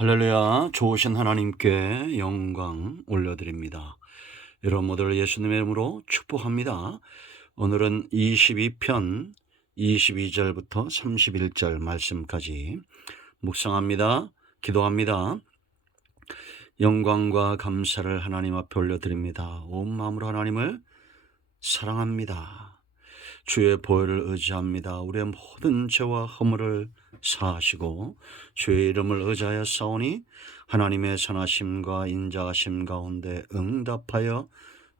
할렐루야. 좋으신 하나님께 영광 올려드립니다. 여러분 모두를 예수님의 이름으로 축복합니다. 오늘은 22편 22절부터 31절 말씀까지 묵상합니다. 기도합니다. 영광과 감사를 하나님 앞에 올려드립니다. 온 마음으로 하나님을 사랑합니다. 주의 보혈을 의지합니다. 우리의 모든 죄와 허물을 사하시고 주의 이름을 의지하여 싸우니 하나님의 선하심과 인자하심 가운데 응답하여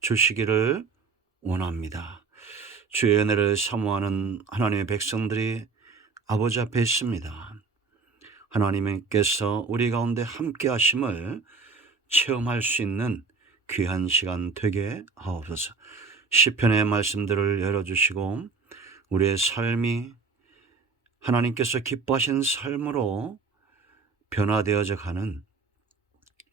주시기를 원합니다. 주의 은혜를 사모하는 하나님의 백성들이 아버지 앞에 있습니다. 하나님께서 우리 가운데 함께 하심을 체험할 수 있는 귀한 시간 되게 하옵소서. 시편의 말씀들을 열어주시고 우리의 삶이 하나님께서 기뻐하신 삶으로 변화되어져 가는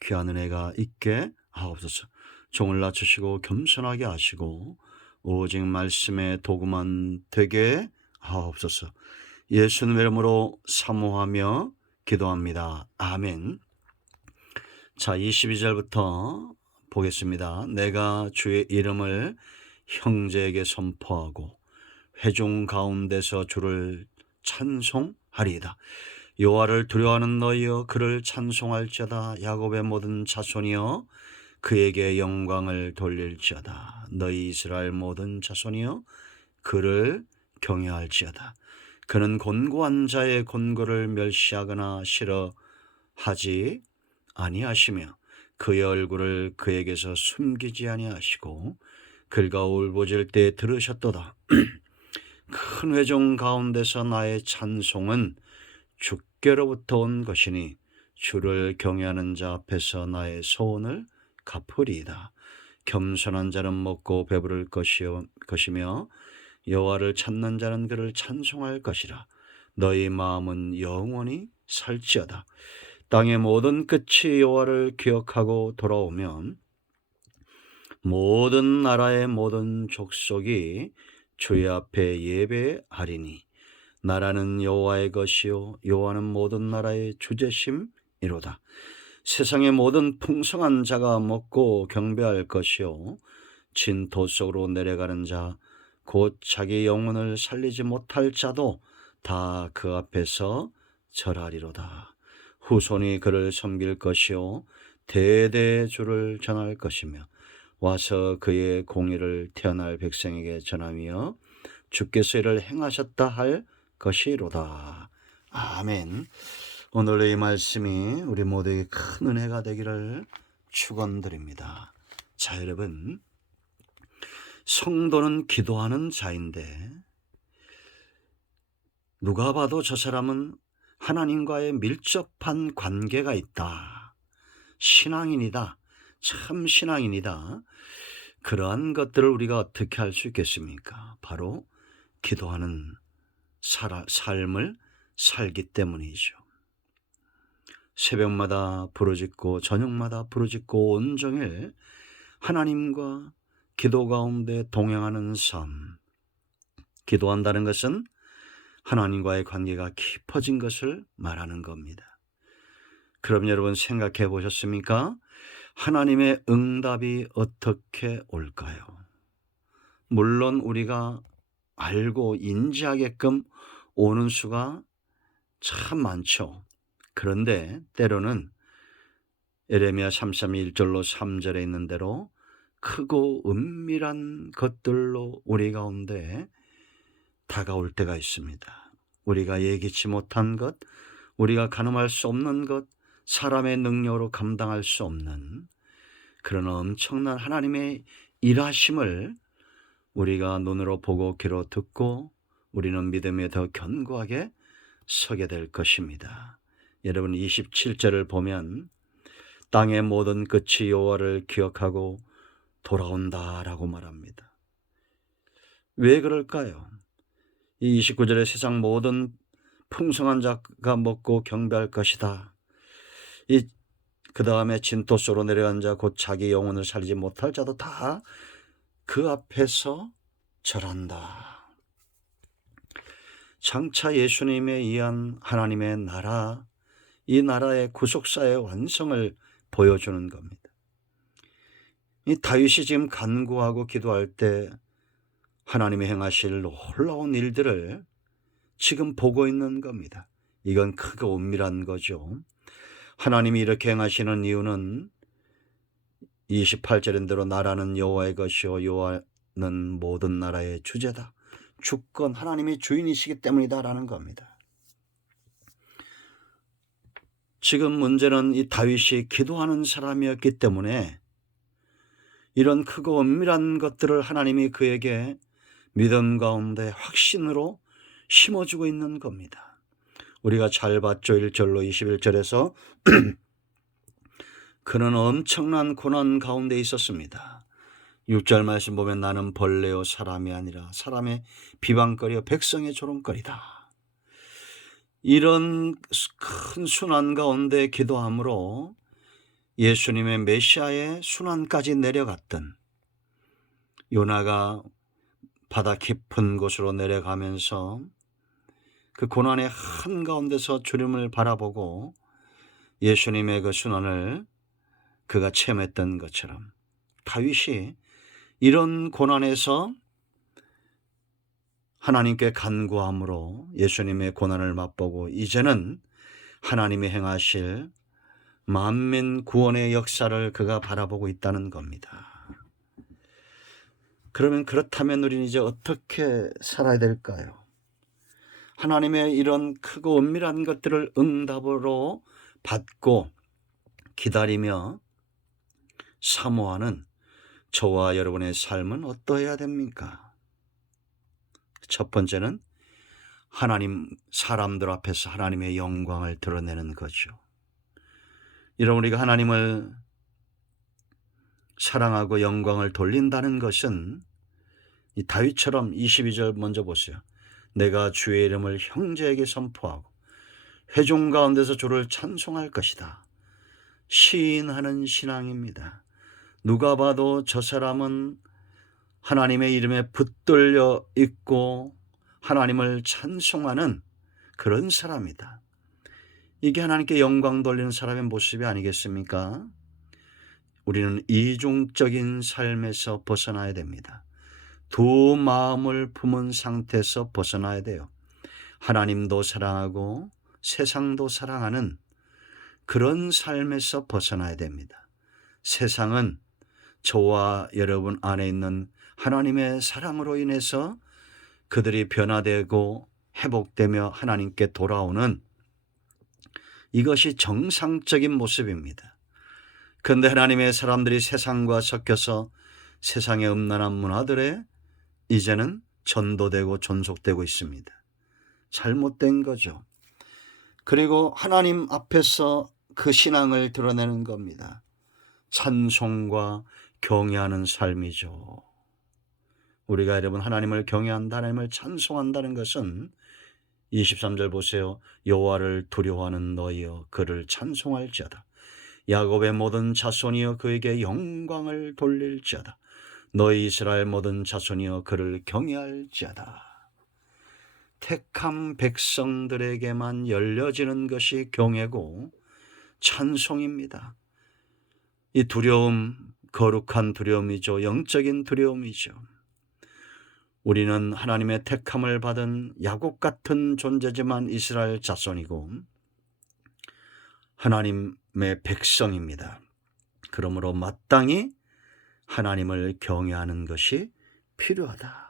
귀한 은혜가 있게 하옵소서. 종을 낮추시고 겸손하게 하시고 오직 말씀의 도구만 되게 하옵소서. 예수님의 이름으로 사모하며 기도합니다. 아멘. 자, 22절부터 보겠습니다. 내가 주의 이름을 형제에게 선포하고 회중 가운데서 주를 찬송하리이다. 여호와를 두려워하는 너희여 그를 찬송할지어다. 야곱의 모든 자손이여 그에게 영광을 돌릴지어다. 너희 이스라엘 모든 자손이여 그를 경외할지어다. 그는 곤고한 자의 곤고를 멸시하거나 싫어하지 아니하시며 그의 얼굴을 그에게서 숨기지 아니하시고 그가 울부짖을 때 들으셨도다. 큰 회중 가운데서 나의 찬송은 주께로부터 온 것이니 주를 경외하는 자 앞에서 나의 소원을 갚으리이다. 겸손한 자는 먹고 배부를 것이며 여호와를 찾는 자는 그를 찬송할 것이라. 너희 마음은 영원히 살지어다. 땅의 모든 끝이 여호와를 기억하고 돌아오면 모든 나라의 모든 족속이 주의 앞에 예배하리니 나라는 여호와의 것이요 여호와는 모든 나라의 주제심이로다. 세상의 모든 풍성한 자가 먹고 경배할 것이요 진토 속으로 내려가는 자 곧 자기 영혼을 살리지 못할 자도 다 그 앞에서 절하리로다. 후손이 그를 섬길 것이요 대대 주를 전할 것이며 와서 그의 공의를 태어날 백성에게 전하며 주께서 이를 행하셨다 할 것이로다. 아멘. 오늘 이 말씀이 우리 모두에게 큰 은혜가 되기를 축원드립니다. 자, 여러분, 성도는 기도하는 자인데 누가 봐도 저 사람은 하나님과의 밀접한 관계가 있다. 신앙인이다. 참 신앙인이다. 그러한 것들을 우리가 어떻게 할 수 있겠습니까? 바로 기도하는 삶을 살기 때문이죠. 새벽마다 부르짖고 저녁마다 부르짖고 온종일 하나님과 기도 가운데 동행하는 삶. 기도한다는 것은 하나님과의 관계가 깊어진 것을 말하는 겁니다. 그럼 여러분 생각해 보셨습니까? 하나님의 응답이 어떻게 올까요? 물론 우리가 알고 인지하게끔 오는 수가 참 많죠. 그런데 때로는 예레미야 33장 1절로 3절에 있는 대로 크고 은밀한 것들로 우리 가운데 다가올 때가 있습니다. 우리가 예기치 못한 것, 우리가 가늠할 수 없는 것, 사람의 능력으로 감당할 수 없는 그런 엄청난 하나님의 일하심을 우리가 눈으로 보고 귀로 듣고 우리는 믿음에 더 견고하게 서게 될 것입니다. 여러분 27절을 보면 땅의 모든 끝이 여호와를 기억하고 돌아온다라고 말합니다. 왜 그럴까요? 이 29절에 세상 모든 풍성한 자가 먹고 경배할 것이다. 그 다음에 진토 속으로 내려간 자 곧 자기 영혼을 살리지 못할 자도 다 그 앞에서 절한다. 장차 예수님에 의한 하나님의 나라, 이 나라의 구속사의 완성을 보여주는 겁니다. 이 다윗이 지금 간구하고 기도할 때 하나님이 행하실 놀라운 일들을 지금 보고 있는 겁니다. 이건 크고 은밀한 거죠. 하나님이 이렇게 행하시는 이유는 28절인 대로 나라는 여호와의 것이요 여호와는 모든 나라의 주제다. 주권 하나님이 주인이시기 때문이다라는 겁니다. 지금 문제는 이 다윗이 기도하는 사람이었기 때문에 이런 크고 은밀한 것들을 하나님이 그에게 믿음 가운데 확신으로 심어주고 있는 겁니다. 우리가 잘 봤죠. 1절로 21절에서 그는 엄청난 고난 가운데 있었습니다. 6절 말씀 보면 나는 벌레요 사람이 아니라 사람의 비방거리요 백성의 조롱거리다. 이런 큰 순환 가운데 기도함으로 예수님의 메시아의 순환까지 내려갔던 요나가 바다 깊은 곳으로 내려가면서 그 고난의 한가운데서 주님을 바라보고 예수님의 그 순환을 그가 체험했던 것처럼 다윗이 이런 고난에서 하나님께 간구함으로 예수님의 고난을 맛보고 이제는 하나님이 행하실 만민 구원의 역사를 그가 바라보고 있다는 겁니다. 그러면 그렇다면 우리는 이제 어떻게 살아야 될까요? 하나님의 이런 크고 은밀한 것들을 응답으로 받고 기다리며 사모하는 저와 여러분의 삶은 어떠해야 됩니까? 첫 번째는 하나님, 사람들 앞에서 하나님의 영광을 드러내는 거죠. 여러분, 우리가 하나님을 사랑하고 영광을 돌린다는 것은 이 다윗처럼 22절 먼저 보세요. 내가 주의 이름을 형제에게 선포하고 회중 가운데서 주를 찬송할 것이다. 시인하는 신앙입니다. 누가 봐도 저 사람은 하나님의 이름에 붙들려 있고 하나님을 찬송하는 그런 사람이다. 이게 하나님께 영광 돌리는 사람의 모습이 아니겠습니까? 우리는 이중적인 삶에서 벗어나야 됩니다. 두 마음을 품은 상태에서 벗어나야 돼요. 하나님도 사랑하고 세상도 사랑하는 그런 삶에서 벗어나야 됩니다. 세상은 저와 여러분 안에 있는 하나님의 사랑으로 인해서 그들이 변화되고 회복되며 하나님께 돌아오는 이것이 정상적인 모습입니다. 그런데 하나님의 사람들이 세상과 섞여서 세상의 음란한 문화들에 이제는 전도되고 존속되고 있습니다. 잘못된 거죠. 그리고 하나님 앞에서 그 신앙을 드러내는 겁니다. 찬송과 경외하는 삶이죠. 우리가 여러분 하나님을 경외한다, 하나님을 찬송한다는 것은 23절 보세요. 여호와를 두려워하는 너희여 그를 찬송할지어다. 야곱의 모든 자손이여 그에게 영광을 돌릴지어다. 너희 이스라엘 모든 자손이여 그를 경외할지어다. 택한 백성들에게만 열려지는 것이 경외고 찬송입니다. 이 두려움, 거룩한 두려움이죠. 영적인 두려움이죠. 우리는 하나님의 택함을 받은 야곱 같은 존재지만 이스라엘 자손이고 하나님의 백성입니다. 그러므로 마땅히 하나님을 경외하는 것이 필요하다.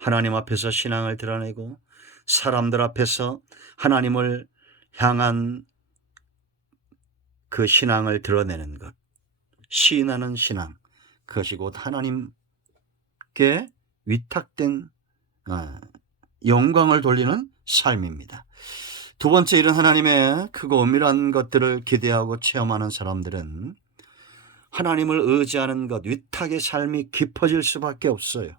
하나님 앞에서 신앙을 드러내고 사람들 앞에서 하나님을 향한 그 신앙을 드러내는 것, 시인하는 신앙, 그것이 곧 하나님께 위탁된 영광을 돌리는 삶입니다. 두 번째, 이런 하나님의 크고 은밀한 것들을 기대하고 체험하는 사람들은 하나님을 의지하는 것, 위탁의 삶이 깊어질 수밖에 없어요.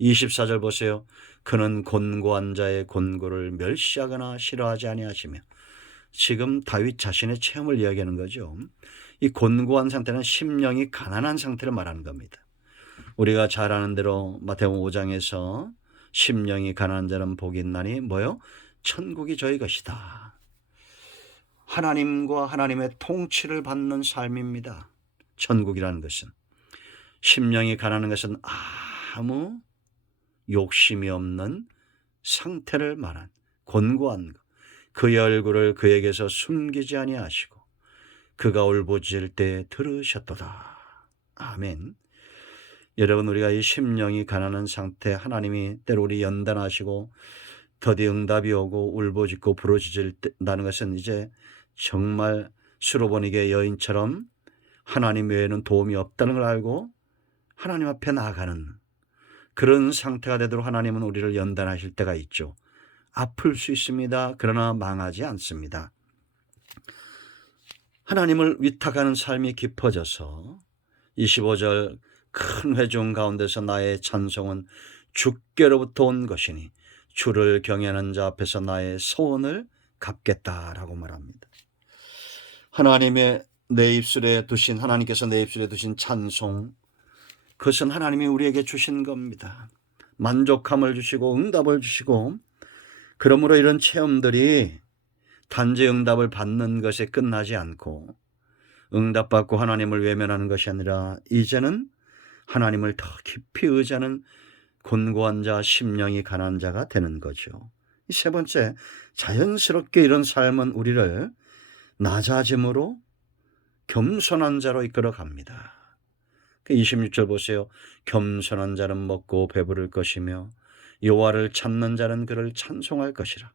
24절 보세요. 그는 곤고한 자의 곤고를 멸시하거나 싫어하지 아니하시며. 지금 다윗 자신의 체험을 이야기하는 거죠. 이 곤고한 상태는 심령이 가난한 상태를 말하는 겁니다. 우리가 잘 아는 대로 마태복음 5장에서 심령이 가난한 자는 복이 있나니 뭐요? 천국이 저희 것이다. 하나님과 하나님의 통치를 받는 삶입니다. 천국이라는 것은, 심령이 가난한 것은 아무 욕심이 없는 상태를 말한 곤고한 것. 그의 얼굴을 그에게서 숨기지 아니하시고 그가 울부짖을 때 들으셨도다. 아멘. 여러분, 우리가 이 심령이 가난한 상태, 하나님이 때로 우리 연단하시고 더디 응답이 오고 울부짖고 부르짖는다는 것은 이제 정말 수로보니게 여인처럼 하나님 외에는 도움이 없다는 걸 알고 하나님 앞에 나아가는 그런 상태가 되도록 하나님은 우리를 연단하실 때가 있죠. 아플 수 있습니다. 그러나 망하지 않습니다. 하나님을 위탁하는 삶이 깊어져서 25절 큰 회중 가운데서 나의 찬송은 주께로부터 온 것이니 주를 경외하는 자 앞에서 나의 소원을 갚겠다라고 말합니다. 하나님의 내 입술에 두신, 하나님께서 내 입술에 두신 찬송, 그것은 하나님이 우리에게 주신 겁니다. 만족함을 주시고 응답을 주시고, 그러므로 이런 체험들이 단지 응답을 받는 것에 끝나지 않고 응답받고 하나님을 외면하는 것이 아니라 이제는 하나님을 더 깊이 의지하는 곤고한 자, 심령이 가난한 자가 되는 거죠. 세 번째, 자연스럽게 이런 삶은 우리를 낮아짐으로 겸손한 자로 이끌어 갑니다. 26절 보세요. 겸손한 자는 먹고 배부를 것이며 여호와를 찾는 자는 그를 찬송할 것이라.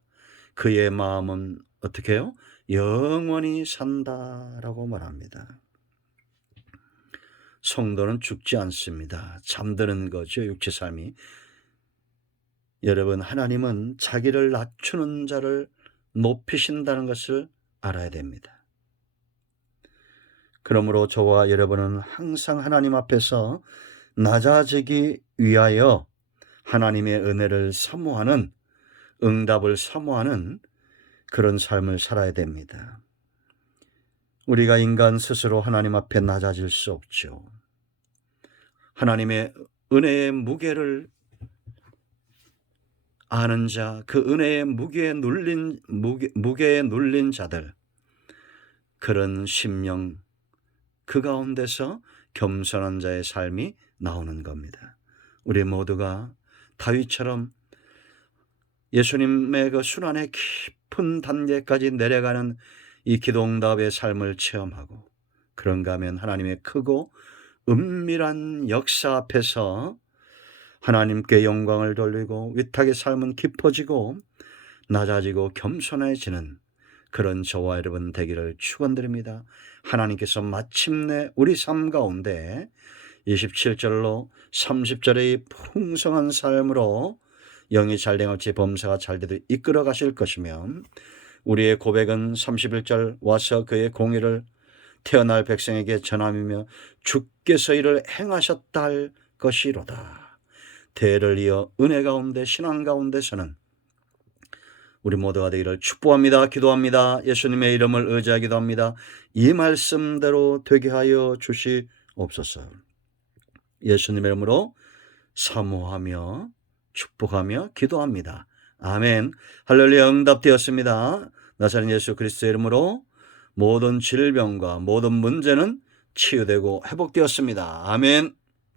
그의 마음은 어떻게 해요? 영원히 산다라고 말합니다. 성도는 죽지 않습니다. 잠드는 거죠, 육체 삶이. 여러분, 하나님은 자기를 낮추는 자를 높이신다는 것을 알아야 됩니다. 그러므로 저와 여러분은 항상 하나님 앞에서 낮아지기 위하여 하나님의 은혜를 사모하는, 응답을 사모하는 그런 삶을 살아야 됩니다. 우리가 인간 스스로 하나님 앞에 낮아질 수 없죠. 하나님의 은혜의 무게를 아는 자, 그 은혜의 무게에 눌린 자들, 그런 심령, 그 가운데서 겸손한 자의 삶이 나오는 겁니다. 우리 모두가 다윗처럼 예수님의 그 순환의 깊은 단계까지 내려가는 이 기도응답의 삶을 체험하고, 그런가 하면 하나님의 크고 은밀한 역사 앞에서 하나님께 영광을 돌리고 위탁의 삶은 깊어지고 낮아지고 겸손해지는 그런 저와 여러분 되기를 축원드립니다. 하나님께서 마침내 우리 삶 가운데 27절로 30절의 풍성한 삶으로 영이 잘됨없이 범사가 잘되도록 이끌어 가실 것이며, 우리의 고백은 31절 와서 그의 공의를 태어날 백성에게 전함이며 주께서 이를 행하셨다 할 것이로다. 대를 이어 은혜 가운데 신앙 가운데서는 우리 모두가 되기를 축복합니다. 기도합니다. 예수님의 이름을 의지하기도 합니다. 이 말씀대로 되게 하여 주시옵소서. 예수님의 이름으로 사모하며 축복하며 기도합니다. 아멘. 할렐루야. 응답되었습니다. 나사렛 예수 그리스도의 이름으로 모든 질병과 모든 문제는 치유되고 회복되었습니다. 아멘.